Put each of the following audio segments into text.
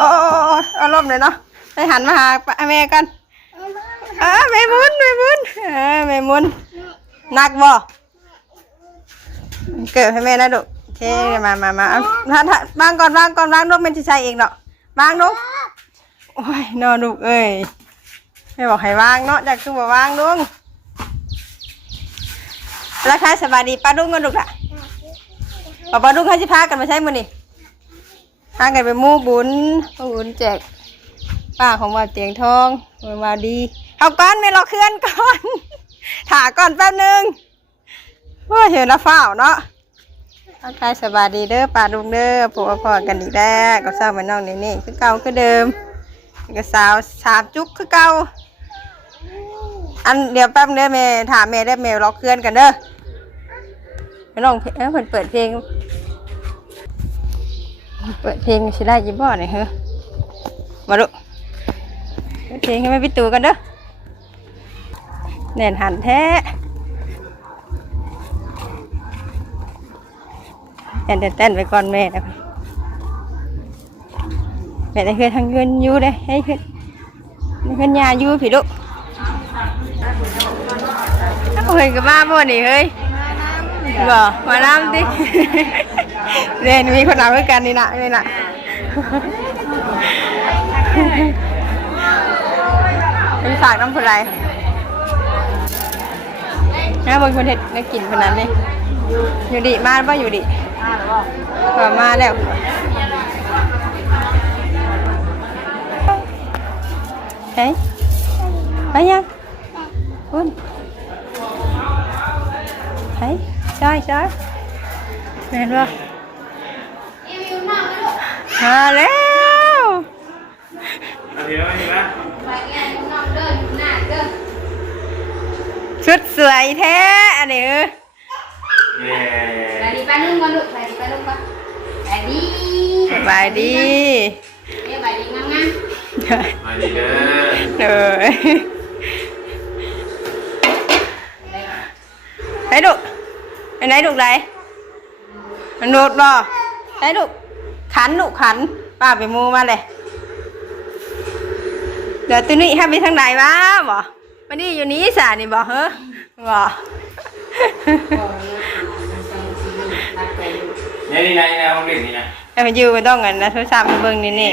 โอ้เอาลมเลยเนาะไปหันมาหาแม่กันแม่มุนแม่มุนแม่มุนนักบ่เกิดให้แม่นะลูกโอเคมาท่านวางก่อนวางลูกเป็นที่ใช้เองเนาะวางลูกโอ้ยนอนลูกเอ้ยแม่บอกให้วางเนาะจากคือบอกวางลุงราคาสบายดีป้าดุ้งกันลูกล่ะป้าดุ้งเขาจะพากันมาใช้มือนี่พากันไปมู่บุญแจกป้าของว่าเตียงทองมาดีเอาก้อนไม่รอเคลื่อนก่อนถาก่อนแป๊บนึงว่าเห็นแล้วฝ้าเนาะราคาสบายดีเด้อป้าดุ้งเด้อผัวพอกันอีกแล้วก็สร้างเหมือนน้องนี่คือเก่าคือเดิมก็สาวสามจุกคือเก่าอันเดี๋ยวแป๊บเด้อแม่ถามแม่ได้แม่รอเคลื่อนกันเด้อไม่ลองเพิ่นเปิดเพลงสิได้ยิบบ่อนี่เหรอมาดูเปิดเพลงให้แม่พี่ตู่กันเด้อแน่นหันแท้เต้นไปก่อนแม่นะแม่ได้เงินทางเงินอยู่เลยให้เงินยาอยู่ผิดลูกเฮ้ยกับมาบ่นี่เฮ้ยบ่มาน้ำดิเรียนมีคนเอาด้วยกันนี่นะเป็นฝากน้ำผุไรนะบางคนเห็ดได้กลิ่นขนาดนี้อยู่ดิมาป่ะอยู่ดิมาแล้วเฮ้ยไปยังคุณเฮ้ยใช่แม่นป่ะมาแล้วชุดสวยแท้อันนี้ไปดีไปนุ่งก่อนลูกไปดีไปนุ่งก่อนไปดีไปดีงามไปดีเด้อไหนดุไหนดุไรมันโดดบ่ไหนดุขันป้าไปมูมาเลยเดี๋ยวตัวนี้ให้ไปทางไหนวะบ่วันนี้อยู่นี้สานี่บ่เฮ้อบ่นี่ห้องเด็กนี่นะแต่มาอยู่ก็ต้องเงินนะโทรศัพท์เบิ่งนี่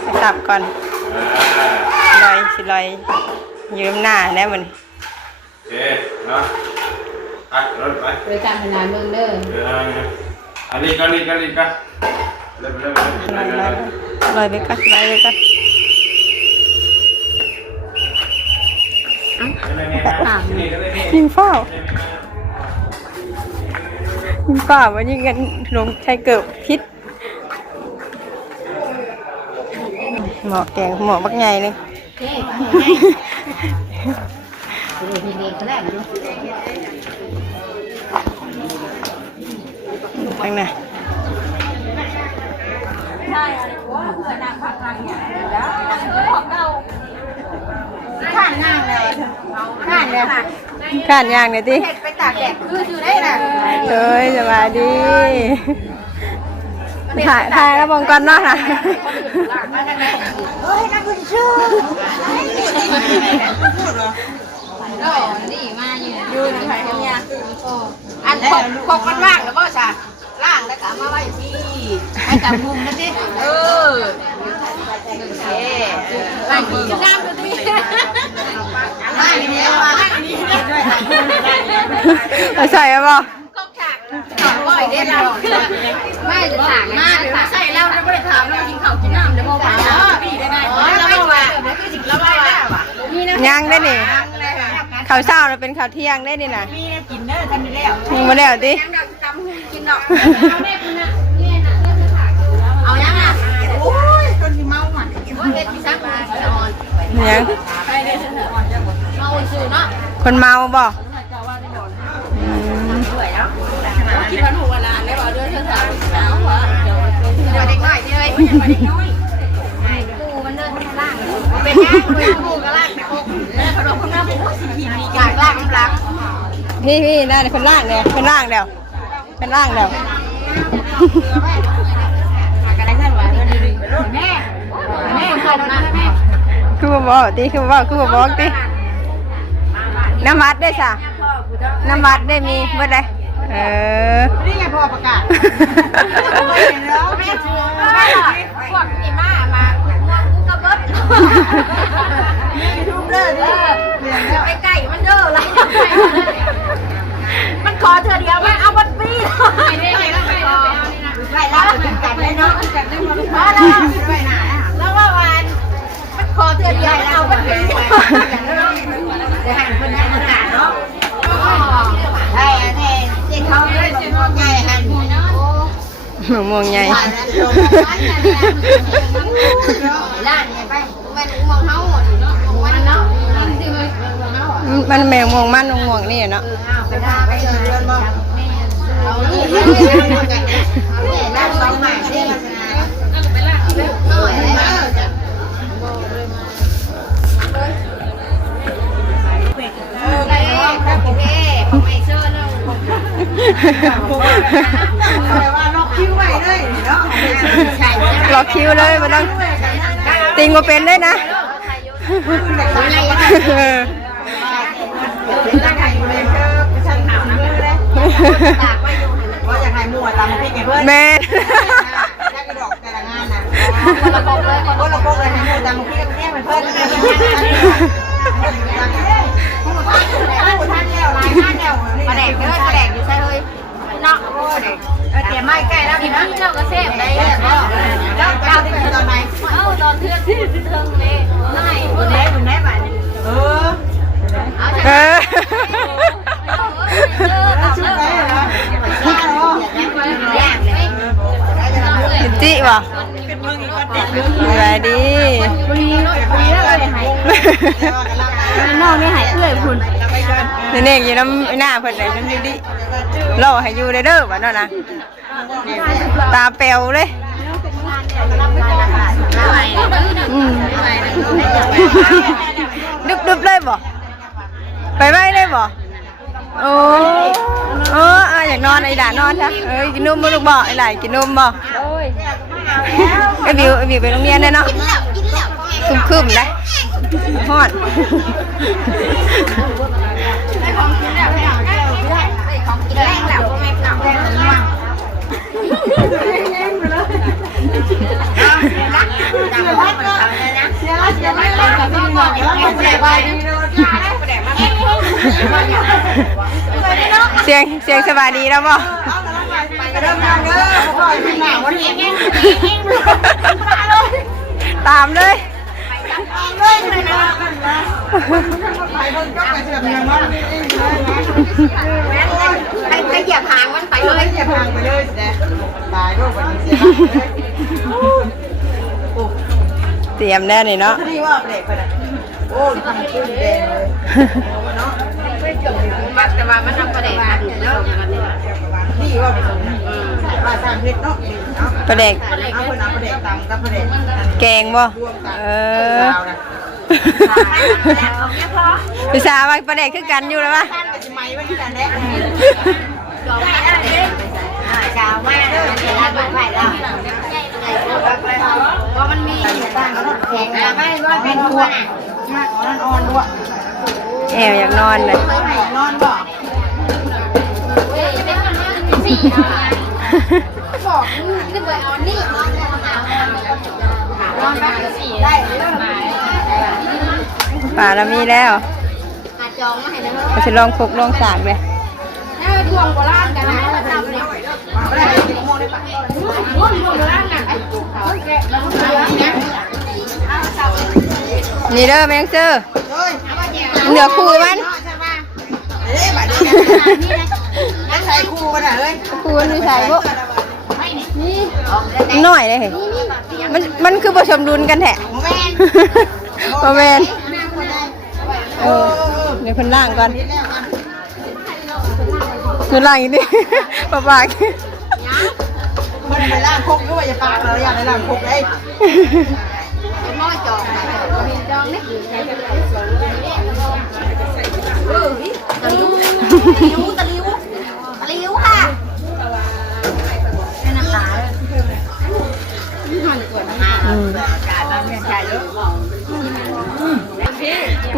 โทรศัพท์ก่อนลอยยืมหน้าแน่มันเอ๊ะเนาะรถไปโดยการพนันเบิ่งเด้ออันนี้ก็เริ่มลอยไปกันยิงเฝ้าว่ายิงกันลงใช้เกิบพิษหมอแกงหมอบักใหญ่เลยตั้งไหนข้านย่างเลยดิไปตากแดดคืออยู่ได้น่ะเฮ้ยสบายดีถ่ายแล้วมองก่อนเนาะค่ะเฮ้ยนักบุญชื่อก็นี่มาอยู่ในไผ่เนี่ยอันพกมันว่างแล้วก็จ้ะล่างแล้วก็มาไว้ที่ให้จับมุมนั่นดิโอเคล่างดีน้ำดูดิล่างนี้ล่างนี้ใส่ป่ะก็ฉากบ่อยได้เราไม่จะฉากมาใส่เราไม่ได้ถามเรากินข้าวกินน้ำเดี๋ยวโมบ้าพี่ได้ไหมแล้วว่าแล้วว่ายังได้ดิข้าวเช้าเราเป็นข้าวเที่ยงได้ดินะมีกินเด้อทันได้แล้วมึงมาแล้วดิกินดอกเอาแม่คุณนะเอายังอ่ะโอ้ยคนที่เมาหมันเฮ็ดที่ซักมายังเมาซื่อเนาะคนเมาบ่คิดว่าหนูวันละได้บ่ด้วยเธอถามแล้วเหรอเดี๋ยวเด็กน้อยที่เลยเด็กน้อยกูมันเดินล่างเป็นแง่กูก็ล่างไปคุกแล้วเขาโดนคนหน้าผมสีขีมีกากล่างกำลังพี่ได้คนล่างเดียวเป็นล่างเดียวกันได้ท่านว่า แม่ชมนะแม่ คือบ่บอกติคือบ่บอกคือบ่บอกติน้ำวัดได้ซะน้ำวัดได้มีเบิดเลยนี่ไงพ่อประกาศแล้วแม่ชื่อพวกนี่มากูกระเบิดทุบเลยไปไก่มันเด้อไรมันขอเธอเดียวมันเอาบัตรปีไปได้แล้วไปแล้วจัดเลยเนาะจัดได้หมดแล้วว่าวันมันขอเธอเดียวเอาบัตรปีจะให้คนให้ประกาศเนาะใช่แน่เจ๊เขาเลยเจ๊เขาใหญ่หัน ม่วงใหญ่ ร้านเนี่ยไปมันมองเฮาหมดเนาะมันเนาะมันแมงม่วงมันม่วงนี่เนาะ ไปได้ไปเดินมาเอานี่ร้านสองใหม่ได้มาไปลากหน่อยล็อกคิวไว้เลยเนาะ ล็อกคิวเลยมันต้องติงมาเป็นได้นะแม่ได้กระดกแต่ละงานนะคนละโป๊กเลยคนละโป๊กเลยให้หมูตำพี่แก้ไปเพิ่มเลยมาแดกเยอะมาแดกอยู่ใช่เลยเนาะโอ้เด็กเตรียมไม้ใกล้แล้วพี่นะเจ้าก็เซฟได้แล้วเจ้าที่ตอนไหนตอนเทือนที่เทิงเลยง่ายบุญได้บุญได้บ่ายจิบ่อะไรดีน้องนี่หายเอื้อยคุณนี่อยู่น้ำหน้าเพิ่นเลยนั่นดิเราให้อยู่เด้อว่านั่นนะตาเปลวเลยดึบเลยบ่ไปไว้เลยบ่โอ้อยากนอนไอ้หลานนอนใช่กินนมบ่ลูกบ่ไอ้หลานกินนมบ่ไอ้บิวไปโรงเรียนได้เนาะคึมได้ฮอดเสียงสบายดีแล้วบ่ตามเลยให้เหยียบหางมันไปเลยเหยียบหางไปเลยตายด้วยวันนี้เตรียมแน่นี่เนาะนี่ว่าเด็กไปนะโอ้ทำขึ้นแดงเลยเนาะแต่ว่ามันทำประเด็นแล้วนี่ว่าว่าสร้างเพชรเนาะประเด็กเอาคนเอาประเด็นตำกับประเด็นแกงบ่วิชาว่าประเด็กคือกันอยู่แล้วป่ะจะไม่ว่าที่กันแน่ชาวมาเด้อเดี๋ยวเราไปแล้วเพราะมันมีต่างกันแข็งไม่ว่าเป็นหัวมากอ่อนด้วยแอวอยากนอนเลยนอนบ่บอกนี่ไปอ่อนนี่นอนแบบสี่ได้ป่าเรามีแล้วจองมาให้ได้เราจะลองคกลองสากเลยดวงโบราณกันนะจำเลยดวงโบราณน่ะนี่เด้อแมงเซอร์เหนือคู่มันใส่คู่กันอ่ะเฮ้ยคู่มันไม่ใส่พวกน้อยเลยมันคือผสมดุลกันแท้โมเมนเดี๋ยวคนล่างก่อนคนล่างอีกดิปะปากมันไปล่างคกด้วยอย่าปากเลยอยากไปล่างคกเลยม้อจองจองนี่ตะลิ้วค่ะเป็นน้ำตา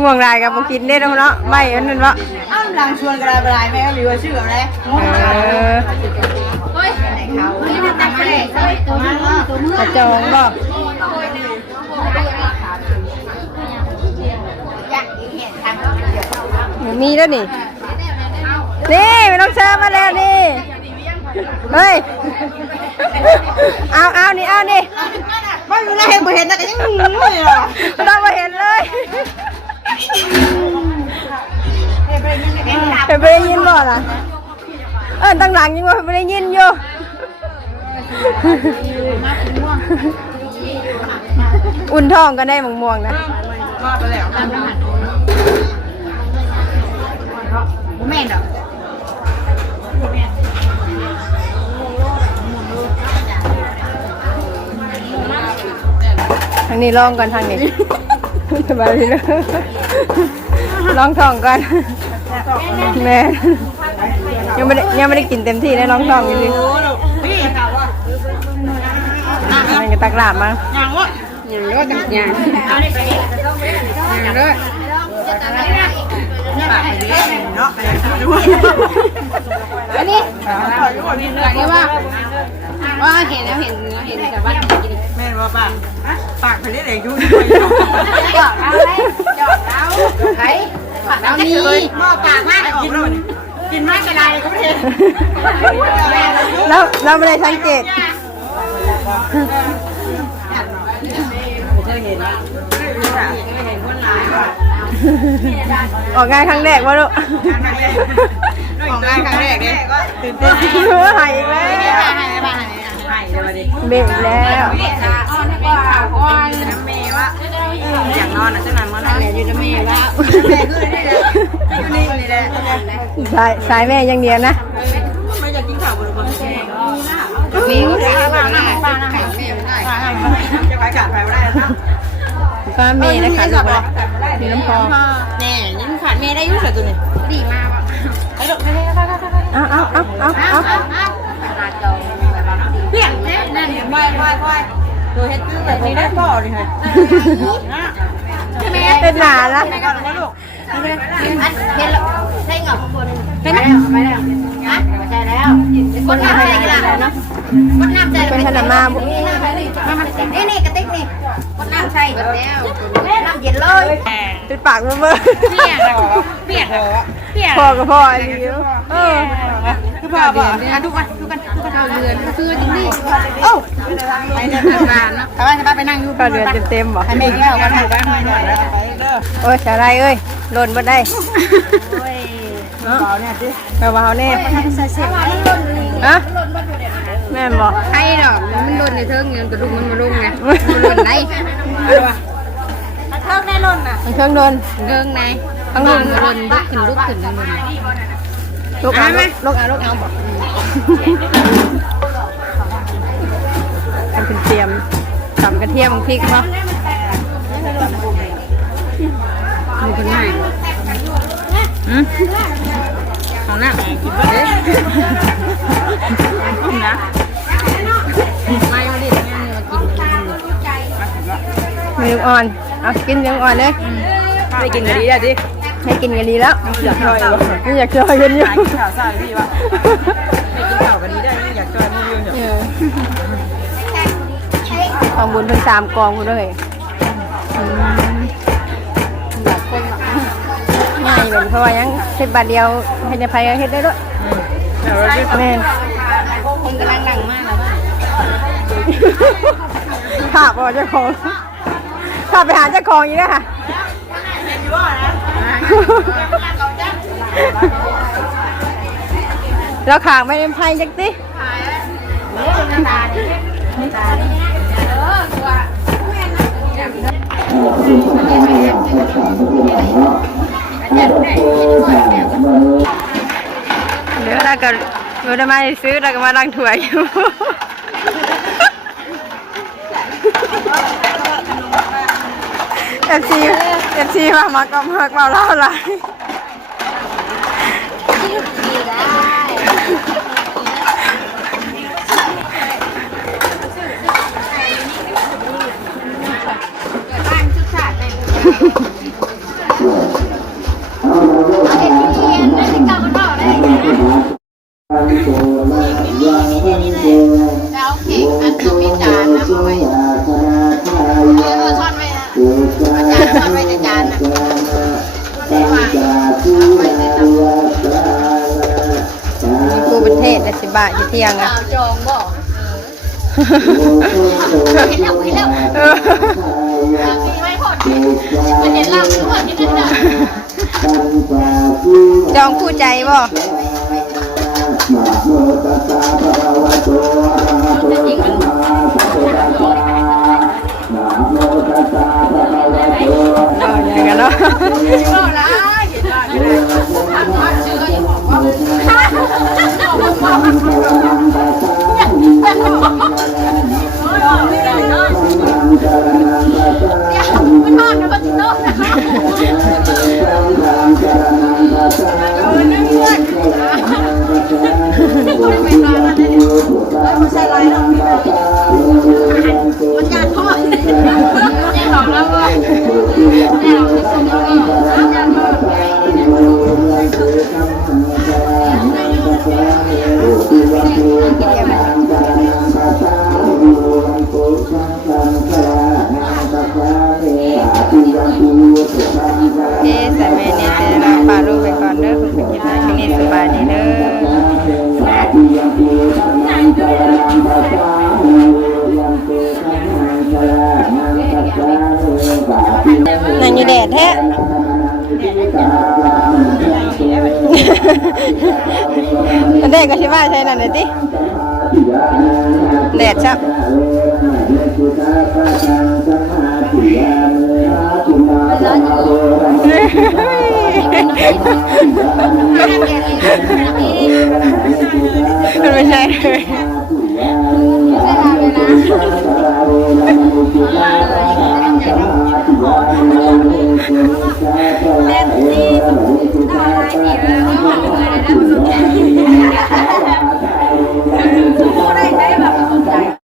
ง่วงลายกับบ่กินได้เนาะไม่อันนั้นเนาะ อ้าวลังชวนกระไรแม่ก็มีว่าชื่ออะไร เฮ้ยเขานี่มันตั้งแต่ตัวมือก ระจองบ่ อยากเห็นทำ มีแล้วนี่นี่ไม่ต้องเชิญมาแล้วนี่เฮ้ยเอานี่ไม่รู้นะเห็นบ่เห็นนะก็ยังเลยอ่ะ ไม่ต้องมาเห็นเลยเห็นไปได้ยินบ่ล่ะตั้งหลังยังว่าไม่ได้ยินอยู่อุ่นท้องก็ได้ม่วงๆนะ มาไปแล้วแม่ดอก ทางนี้ลองก่อนทางนี้สบายดีนะลองท้องก่อนแม่ยังไม่ได้กินเต็มที่นะลองท้องอยู่ดิมันก็ตักลาบมา อย่างวะอย่างเยอะจังอย่างอย่างเยอะอันนี้นี่ว่าเห็นแล้วเห็นแต่ว่าแม่ว่าปากไปเรื่อยๆยุ่งหยอดเราเลยหยอดเราใครเรานี่หม้อปากมากกินมากกระไรก็ไม่เห็น แล้วเราไม่ได้สังเกตออกงานครั้งแรกวะลูก ของงานครั้งแรกเนี่ยตื่นเต้น หายอีกแล้วเบรกแล้ว อย่างนอนอ่ะเจ้านอนมาแล้วอยู่ในเมย์ว่าแม่คือนี่แหละนี่แหละ สายแม่ยังเดียวนะ ไม่อยากกินข้าวบนรถเมย์ก็ได้บ้างนะบ้างนะแม่ไม่ได้จะไปขาดไปไม่ได้นะ ก็เมย์นะคะมีน้ำพอ แน่ยังขาดเมย์ได้ยุ่งเสียตัวนี้ดีมากไปหลบไปเลยเอาเปลี่ยนแน่นั่นไปตัวเฮ็ดคือแบบนี้ได้พ่อเลยค่ะใช่ไหม เป็นหนาละ อันเห็นแล้วใช่เงาคนใช่ไหมไปแล้วฮะใช่แล้วคนน้ำใจกันแล้วเนาะคนน้ำใจ เป็นขนาดมาบุ นี่กระติกนี่คนน้ำใจแล้วน้ำเย็นเลย เป็นปากเมื่อ เปียกพ่อกับพ่ออันนี้คือพ่อบอกทุกคนเอาเรือนคือจริงดิโอ้ไปเดินทางเนาะสบายไปนั่งอยู่ ก็เดือนเต็มบ่ ให้แม่กินข้าวกันให้บ้านหน่อยแล้วไปเด้อ โอ้ยชาวไรเอ้ยหล่นบ่ได้เนาะแม่ว่าเขาแน่ฮะแม่บอก ไอ้ดอกมันหล่นในเทิงเงินกระดูกมันมาลงไงมันหล่นไหนเทิงในหล่นอ่ะ เครื่องโดน เทิงในข้างบนหล่นลุกขึ้นนั่นเลย ลูกเอาบอกทำเป็นเตรียมตำกระเทียมพริกเนาะ มีคนใหม่ของหน้ากินไปเลยนะไม่มาดิแม่มากิน มีลูกอ่อนเอากินยังอ่อนเลย ไปกินกันดีอ่ะดิ ให้กินกันดีแล้ว อยากจอย ไม่อยากจอยกันอยู่ กินข้าวซ่าพี่วะไปกินข้าวกันดีได้อยากจอยมือเดียว ของบุญเป็น3 กองคุณเลยง่ายเป็นเพราะว่ายังเฮ็ดบาทเดียวให้ในภัยเฮ็ดได้ด้วยแม่ คนกำลังดังมากแล้วว่า ข้าพอเจ้าของข้าไปหาเจ้าของอีกแล้วค่ะเราขางไม่ได้ไพ่จักสิเดี๋ยวเราก็เราจะมาซื้อเราก็มาล้างถ้วยอยู่FC มาก็มาเปล่าเล่าอะไร แล้วเค้กอันตัวพิจารณ์นะเอาไว้ทอดไว้นะอาจารย์ทอดไว้ในจานนะไม่ได้วางเอาไว้ในตำ มีครูเป็นเทศแต่สิบาทอยู่เที่ยงอ่ะ สาวจองบ่เห็นแล้วเห็นแล้วมีไม่พอดีมันเห็นเราทุกคนที่นั่นน่ะ จองคู่ใจบ่ จะจริงมัน อย่างกันเนาะ ก็ละเห็นว่าชื่อยังบอกว่ามันทอดนะมันโต๊ะนะมันใช่ไรหรอกมันการทอดเนี่ยหรอกแล้วก็เนี่ยเราที่ส่งเราก็การทอดแต่แม่เนี่ยจะรับปลาลูกไปก่อนเด้อคุณเป็นยังไงที่นี่สบายดีเด้อนั่นอยู่แดดแท้แดดก็ใช่ว่าใช่นั่นเลยติแดดชับมันไม่ใช่เลยเล่นดี